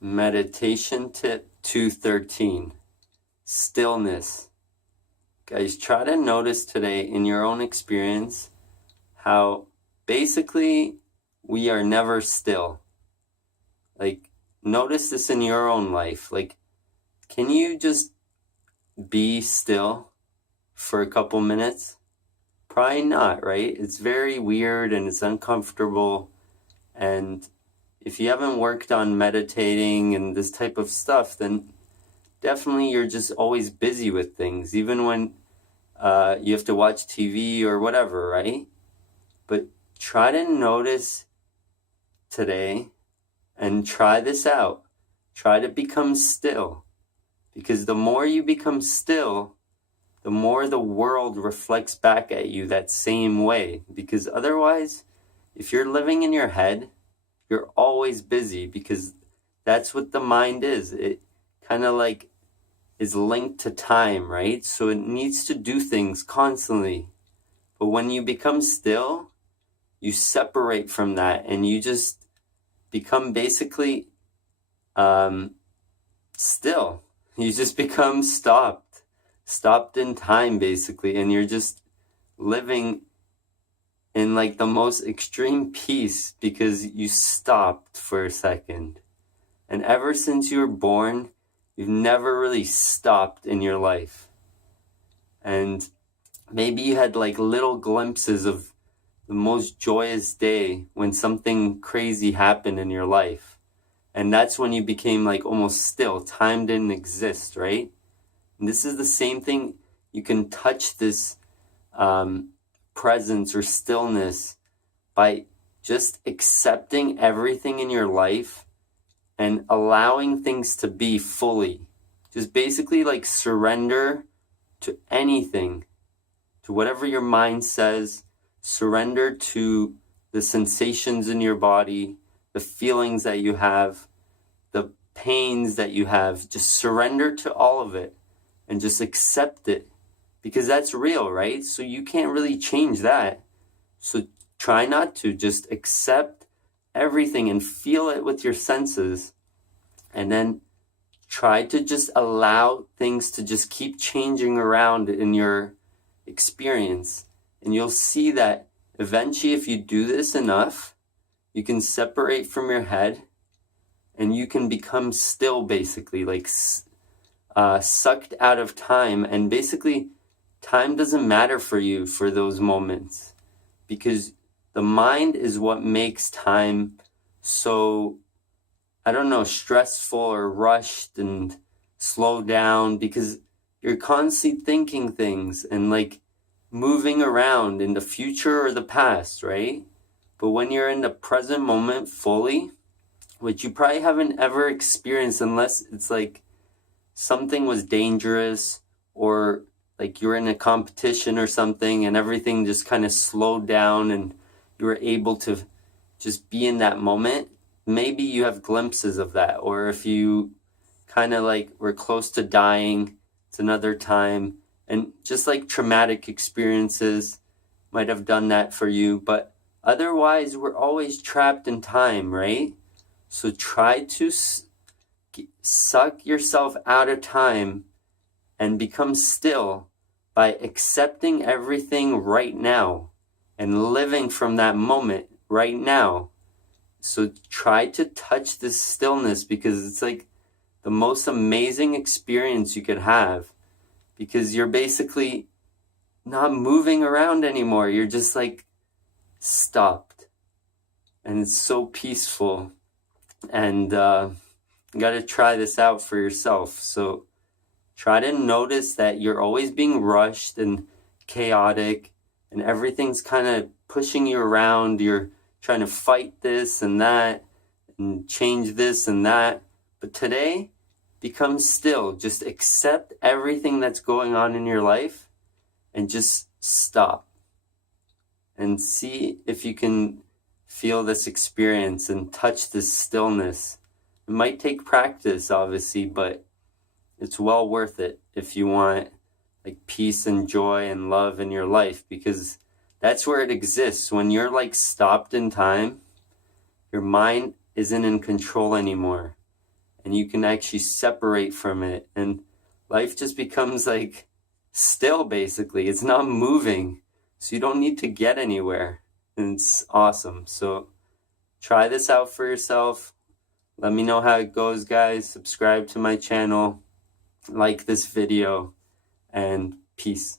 Meditation tip 213, stillness. Guys, try to notice today in your own experience how basically we are never still. Like, notice this in your own life. Like, can you just be still for a couple minutes? Probably not, right? It's very weird and it's uncomfortable. And if you haven't worked on meditating and this type of stuff, then definitely you're just always busy with things, even when you have to watch TV or whatever, right? But try to notice today and try this out. Try to become still, because the more you become still, the more the world reflects back at you that same way. Because otherwise, if you're living in your head, you're always busy, because that's what the mind is. It kind of like is linked to time, right? So it needs to do things constantly. But when you become still, you separate from that and you just become basically still. You just become stopped in time basically, and you're just living in like the most extreme peace because you stopped for a second. And ever since you were born, you've never really stopped in your life. And maybe you had like little glimpses of the most joyous day when something crazy happened in your life. And that's when you became like almost still. Time didn't exist, right? And this is the same thing. You can touch this presence or stillness by just accepting everything in your life and allowing things to be fully. Just basically like surrender to anything, to whatever your mind says. Surrender to the sensations in your body, the feelings that you have, the pains that you have. Just surrender to all of it and just accept it, because that's real, right? So you can't really change that. So try not to. Just accept everything and feel it with your senses, and then try to just allow things to just keep changing around in your experience. And you'll see that eventually, if you do this enough, you can separate from your head and you can become still, basically like sucked out of time. And basically time doesn't matter for you for those moments, because the mind is what makes time so, I don't know, stressful or rushed and slowed down, because you're constantly thinking things and like moving around in the future or the past, right? But when you're in the present moment fully, which you probably haven't ever experienced unless it's like something was dangerous, or like you were in a competition or something and everything just kind of slowed down and you were able to just be in that moment. Maybe you have glimpses of that. Or if you kind of like were close to dying, it's another time. And just like traumatic experiences might have done that for you. But otherwise, we're always trapped in time, right? So try to suck yourself out of time and become still by accepting everything right now and living from that moment right now. So try to touch this stillness, because it's like the most amazing experience you could have, because you're basically not moving around anymore. You're just like stopped, and it's so peaceful. And you got to try this out for yourself. So try to notice that you're always being rushed and chaotic, and everything's kind of pushing you around. You're trying to fight this and that and change this and that. But today, become still. Just accept everything that's going on in your life and just stop. And see if you can feel this experience and touch this stillness. It might take practice, obviously, but it's well worth it if you want like peace and joy and love in your life, because that's where it exists. When you're like stopped in time, your mind isn't in control anymore, and you can actually separate from it, and life just becomes like still, basically. It's not moving, so you don't need to get anywhere, and it's awesome. So try this out for yourself. Let me know how it goes, guys. Subscribe to my channel, like this video, and peace.